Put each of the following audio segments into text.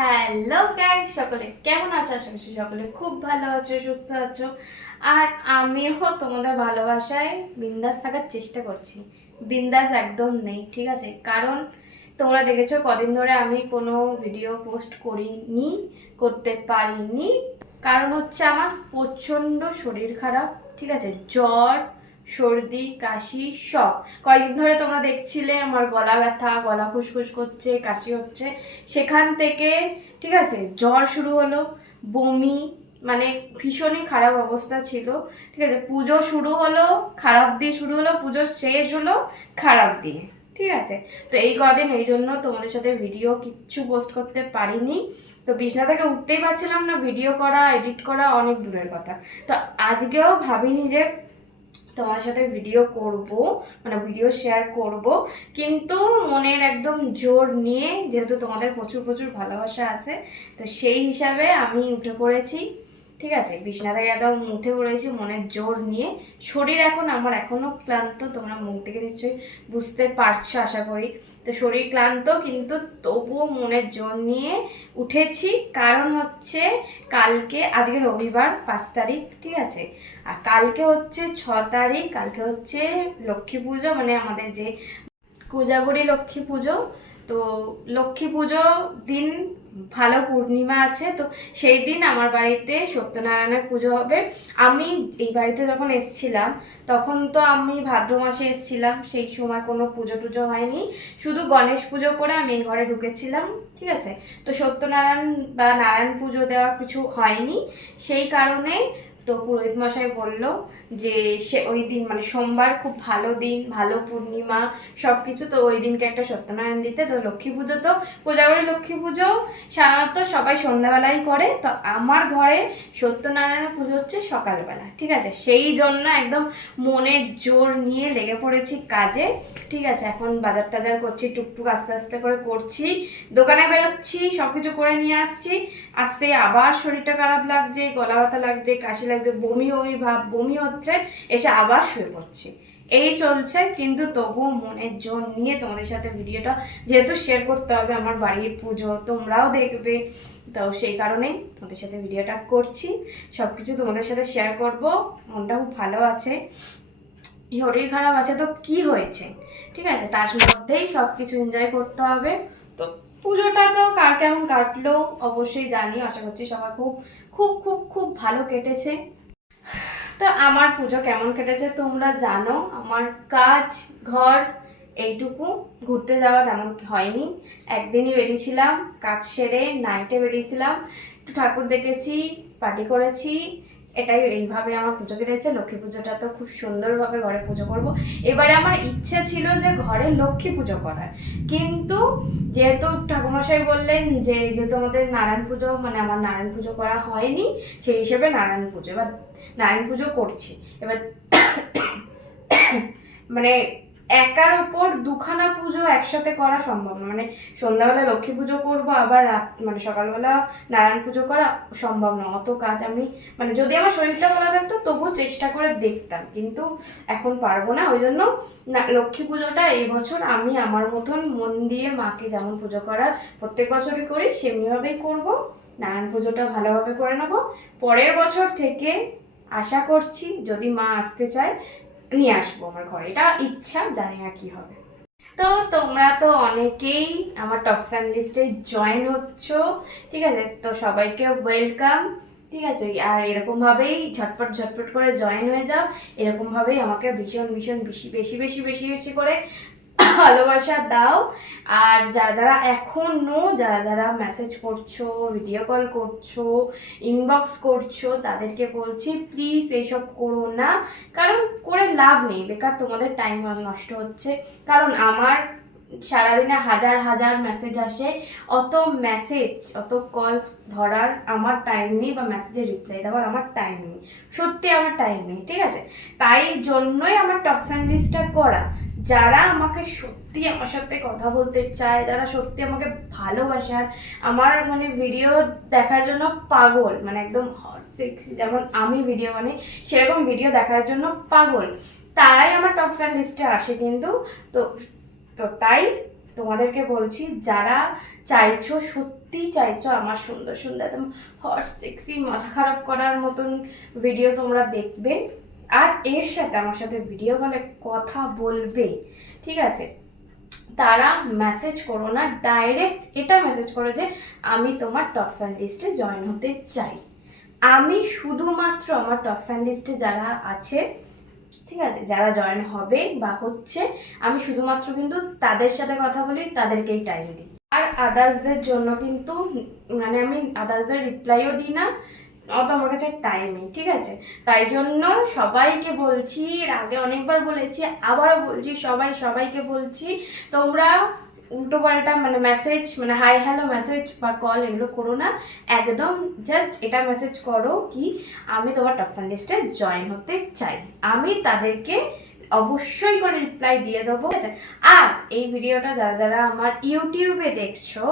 Hello guys, সকলে কেমন আছো? আশা করছি সকলে খুব ভালো আছো, সুস্থ আছো। আর আমিও তোমাদের ভালোবাসায় বিন্দাস থাকার চেষ্টা করছি। বিন্দাস একদম নেই, ঠিক আছে? কারণ তোমরা দেখেছো কদিন ধরে আমি কোনো ভিডিও পোস্ট করিনি, করতে পারিনি। কারণ হচ্ছে আমার প্রচণ্ড শরীর খারাপ, ঠিক আছে? জ্বর, সর্দি, কাশি সব। কয়েকদিন ধরে তোমরা দেখছিলে আমার গলা ব্যথা, গলা খুসখুস করছে, কাশি হচ্ছে। সেখান থেকে ঠিক আছে জ্বর শুরু হলো, বমি, মানে ভীষণই খারাপ অবস্থা ছিল। ঠিক আছে, পুজো শুরু হলো খারাপ দিয়ে শুরু হলো, পুজো শেষ হলো খারাপ দিয়ে। ঠিক আছে, তো এই কদিন এই জন্য তোমাদের সাথে ভিডিও কিচ্ছু পোস্ট করতে পারিনি। তো বিছানা থেকে উঠতেই পারছিলাম না, ভিডিও করা এডিট করা অনেক দূরের কথা। তো আজকেও ভাবিনি যে তোমার সাথে ভিডিও করব, মানে ভিডিও শেয়ার করব, কিন্তু মনের একদম জোর নিয়ে, যেহেতু তোমাদের প্রচুর প্রচুর ভালোবাসা আছে, তো সেই হিসাবে আমি উঠে পড়েছি। ঠিক আছে, বিছানা থেকে একদম উঠে পড়েছি মনের জোর নিয়ে। শরীর এখন আমার এখনও ক্লান্ত, তোমরা মুখ থেকে নিশ্চয়ই বুঝতে পারছো আশা করি। তো শরীর ক্লান্ত, কিন্তু তবুও মনের জোর নিয়ে উঠেছি। কারণ হচ্ছে কালকে, আজকে রবিবার 5 তারিখ, ঠিক আছে? আর কালকে হচ্ছে 6 তারিখ, কালকে হচ্ছে লক্ষ্মী পুজো, মানে আমাদের যে কোজাগরী লক্ষ্মী পুজো। তো লক্ষ্মী পুজো দিন ভালো পূর্ণিমা আছে, তো সেই দিন আমার বাড়িতে সত্যনারায়ণের পুজো হবে। আমি এই বাড়িতে যখন এসছিলাম তখন তো আমি ভাদ্র মাসে এসছিলাম, সেই সময় কোনো পুজো টুজো হয়নি, শুধু গণেশ পুজো করে আমি এই ঘরে ঢুকেছিলাম। ঠিক আছে, তো সত্যনারায়ণ বা নারায়ণ পুজো দেওয়া কিছু হয়নি। সেই কারণে তো পুরোহিত মশাই বলল যে সে ওই দিন, মানে সোমবার খুব ভালো দিন, ভালো পূর্ণিমা সব কিছু, তো ওই দিনকে একটা সত্যনারায়ণ দিতে। তো লক্ষ্মী পুজো, তো কোজাগরী লক্ষ্মী পুজো সাধারণত সবাই সন্ধ্যাবেলাই করে, তো আমার ঘরে সত্যনারায়ণ পুজো হচ্ছে সকালবেলা। ঠিক আছে, সেই জন্য একদম মনের জোর নিয়ে লেগে পড়েছি কাজে। ঠিক আছে, এখন বাজার টাজার করছি, টুকটুক আস্তে আস্তে করে করছি, দোকানে বেরোচ্ছি, সব কিছু করে নিয়ে আসছি। আসতে আবার শরীরটা খারাপ লাগছে, গলা ব্যথা লাগছে, কাশি লাগছে, বমি বমি ভাব, বমি হচ্ছে, এসে আবার শুয়ে পড়ছি। এই চলছে, কিন্তু তবুও মনের জোর নিয়ে তোমাদের সাথে ভিডিওটা যেহেতু শেয়ার করতে হবে, আমার বাড়ির পুজো তোমরাও দেখবে, তো সেই কারণেই তোমাদের সাথে ভিডিওটা করছি। সব কিছু তোমাদের সাথে শেয়ার করব। মনটা খুব ভালো আছে, শরীর খারাপ আছে, তো কি হয়েছে, ঠিক আছে, তার মধ্যেই সব কিছু এনজয় করতে হবে। তো পুজোটা তো কার কেমন কাটলো অবশ্যই জানি, আশা করছি সবার খুব খুব খুব খুব ভালো কেটেছে। তো আমার পুজো কেমন কেটেছে তোমরা জানো, আমার কাজ, ঘর, এইটুকু। ঘুরতে যাওয়া তেমন হয়নি, একদিনই বেরিয়েছিলাম, কাজ সেরে নাইটে বেরিয়েছিলাম, একটু ঠাকুর দেখেছি, পার্টি করেছি, এটাই। এইভাবে আমার পুজো কেটেছে। লক্ষ্মী পুজোটা তো খুব সুন্দরভাবে ঘরে পুজো করব। এবারে আমার ইচ্ছে ছিল যে ঘরে লক্ষ্মী পুজো করার, কিন্তু যেহেতু ঠাকুরমশাই বললেন যে যেহেতু আমাদের নারায়ণ পুজো, মানে আমার নারায়ণ পুজো করা হয়নি, সেই হিসেবে নারায়ণ পুজো, এবার নারায়ণ পুজো করছি। এবার মানে একার ওপর দুখানা পুজো একসাথে করা সম্ভব না, মানে সন্ধ্যাবেলা লক্ষ্মী পুজো করবো, আবার রাত মানে সকালবেলা নারায়ণ পুজো করা সম্ভব না, অত কাজ আমি, মানে যদি আমার শরীরটা ভালো থাকতো তবুও চেষ্টা করে দেখতাম, কিন্তু এখন পারবো না। ওই জন্য লক্ষ্মী পুজোটা এই বছর আমি আমার মতন মন দিয়ে মাকে যেমন পুজো করার প্রত্যেক বছরই করি সেমনিভাবেই করব। নারায়ণ পুজোটা ভালোভাবে করে নেবো। পরের বছর থেকে আশা করছি যদি মা আসতে চায় নিয়ে আসবো আমার ঘরে, এটা ইচ্ছা, জানি না কি হবে। তো তোমরা তো অনেকেই আমার টপ ফ্যান লিস্টে জয়েন হচ্ছ, ঠিক আছে, তো সবাইকে ওয়েলকাম। ঠিক আছে, আর এরকমভাবেই ঝটপট ঝটপট করে জয়েন হয়ে যাও, এরকমভাবেই আমাকে ভীষণ ভীষণ বেশি বেশি বেশি বেশি বেশি করে ভালোবাসা দাও। আর যারা যারা এখনও যারা যারা মেসেজ করছো, ভিডিও কল করছো, ইনবক্স করছো, তাদেরকে বলছি প্লিজ এইসব করো না, কারণ করে লাভ নেই, বেকার তোমাদের টাইম নষ্ট হচ্ছে। কারণ আমার সারাদিনে হাজার হাজার মেসেজ আসে, অত মেসেজ অত কলস ধরার আমার টাইম নেই, বা মেসেজে রিপ্লাই দেওয়ার আমার টাইম নেই, সত্যি আমার টাইম নেই। ঠিক আছে, তাই জন্যই আমার টপ ফ্যান লিস্টটা করা। যারা আমাকে সত্যি আমার সাথে কথা বলতে চায়, যারা সত্যি আমাকে ভালোবাসার, আমার মানে ভিডিও দেখার জন্য পাগল, মানে একদম হট সেক্সি যেমন আমি ভিডিও বানাই সেরকম ভিডিও দেখার জন্য পাগল, তারাই আমার টপ ফ্যান লিস্টে আসে। কিন্তু তো তো তাই তোমাদেরকে বলছি, যারা চাইছো, সত্যি চাইছো আমার সুন্দর সুন্দর একদম হট সেক্সি মাথা খারাপ করার মতন ভিডিও তোমরা দেখবে, আর এর সাথে আমার সাথে ভিডিও কলে কথা বলবে, ঠিক আছে, তারা মেসেজ করো না, ডাইরেক্ট এটা মেসেজ করো যে আমি তোমার টপ ফ্যান লিস্টে জয়েন হতে চাই। আমি শুধুমাত্র আমার টপ ফ্যান লিস্টে যারা আছে, ঠিক আছে, যারা জয়েন হবে বা হচ্ছে, আমি শুধুমাত্র কিন্তু তাদের সাথে কথা বলি, তাদেরকেই টাইম দিই। আর আদার্সদের জন্য কিন্তু মানে আমি আদার্সদের রিপ্লাইও দিই না, অত আমার কাছে টাইম নেই, ঠিক আছে। তাই জন্য সবাইকে বলছি, এর আগে অনেকবার বলেছি, আবারও বলছি, সবাইকে বলছি, তোমরা উল্টো পাল্টা মানে মেসেজ, মানে হাই হ্যালো মেসেজ বা কল এগুলো করো না, একদম জাস্ট এটা মেসেজ করো কি আমি তোমার টপ ফ্যান লিস্টে জয়েন হতে চাই, আমি তাদেরকে অবশ্যই করে রিপ্লাই দিয়ে দেবো, ঠিক আছে। আর এই ভিডিওটা যারা যারা আমার ইউটিউবে দেখছো,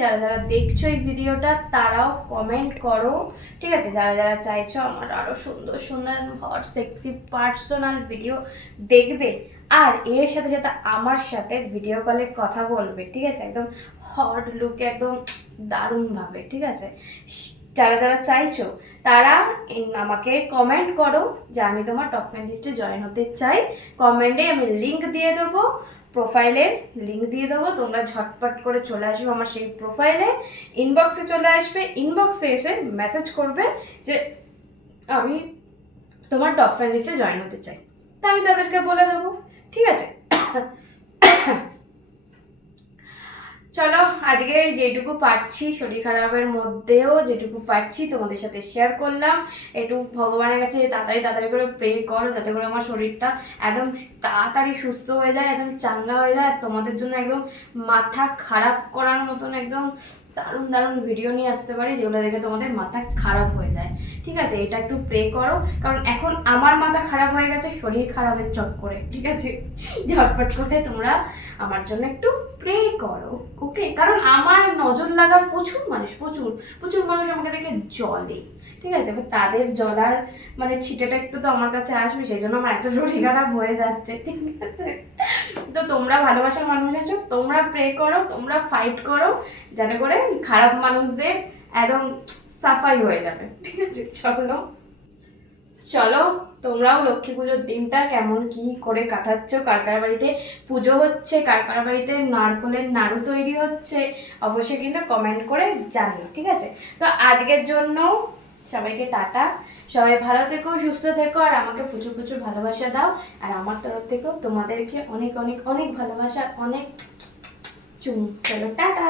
যারা যারা দেখছো এই ভিডিওটা, তারাও কমেন্ট করো, ঠিক আছে, যারা যারা চাইছো আমার আরও সুন্দর সুন্দর হট সেক্সি পার্সোনাল ভিডিও দেখবে, আর এর সাথে সাথে আমার সাথে ভিডিও কলে কথা বলবে, ঠিক আছে, একদম হট লুকে একদম দারুণভাবে, ঠিক আছে। যারা যারা চাইছো তারা আমাকে কমেন্ট করো যে আমি তোমার টপ ফ্যান লিস্টে জয়েন হতে চাই, কমেন্টে আমি লিঙ্ক দিয়ে দেবো, প্রোফাইলের লিঙ্ক দিয়ে দেবো, তোমরা ঝটপট করে চলে আসবে আমার সেই প্রোফাইলে, ইনবক্সে চলে আসবে, ইনবক্সে এসে মেসেজ করবে যে আমি তোমার টপ ফ্যান লিস্টে জয়েন হতে চাই, তা আমি তাদেরকে বলে দেবো, ঠিক আছে। চলো আজকে যেটুকু পারছি, শরীর খারাপের মধ্যেও যেটুকু পারছি তোমাদের সাথে শেয়ার করলাম। একটু ভগবানের কাছে তাড়াতাড়ি করে প্রে করো যাতে করে আমার শরীরটা একদম তাড়াতাড়ি সুস্থ হয়ে যায়, একদম চাঙ্গা হয়ে যায়, তোমাদের জন্য একদম মাথা খারাপ করার মতন একদম দারুণ দারুণ ভিডিও নিয়ে আসতে পারি, যেগুলো দেখে তোমাদের মাথা খারাপ হয়ে যায়, ঠিক আছে। এটা একটু প্রে করো, কারণ এখন আমার মাথা খারাপ হয়ে গেছে শরীর খারাপের চক্করে, ঠিক আছে। ঝটপট করে তোমরা আমার জন্য একটু প্রে করো, ওকে। কারণ আমার নজর লাগার প্রচুর মানুষ আমাকে দেখে জ্বলে, ঠিক আছে, এবার তাদের জ্বলার মানে ছিটেটা একটু তো আমার কাছে আসবে, সেই জন্য আমার এত শরীর খারাপ হয়ে যাচ্ছে, ঠিক আছে। তো তোমরা ভালোবাসার মানুষ আছো, তোমরা প্রে করো, তোমরা ফাইট করো, যাতে করে খারাপ মানুষদের একদম সাফাই হয়ে যাবে, ঠিক আছে। চলো তোমরাও লক্ষ্মী পুজোর দিনটা কেমন কি করে কাটাচ্ছ, কার কার বাড়িতে পুজো হচ্ছে, কার কার বাড়িতে নারকলের নাড়ু তৈরি হচ্ছে, অবশ্যই কিন্তু কমেন্ট করে জানিও, ঠিক আছে। তো আজকের জন্য সবাইকে টাটা, সবাই ভালো থেকো, সুস্থ থেকো, আর আমাকে প্রচুর প্রচুর ভালোবাসা দাও, আর আমার তরফ থেকেও তোমাদেরকে অনেক অনেক অনেক ভালোবাসা, অনেক চুম। চলো টাটা।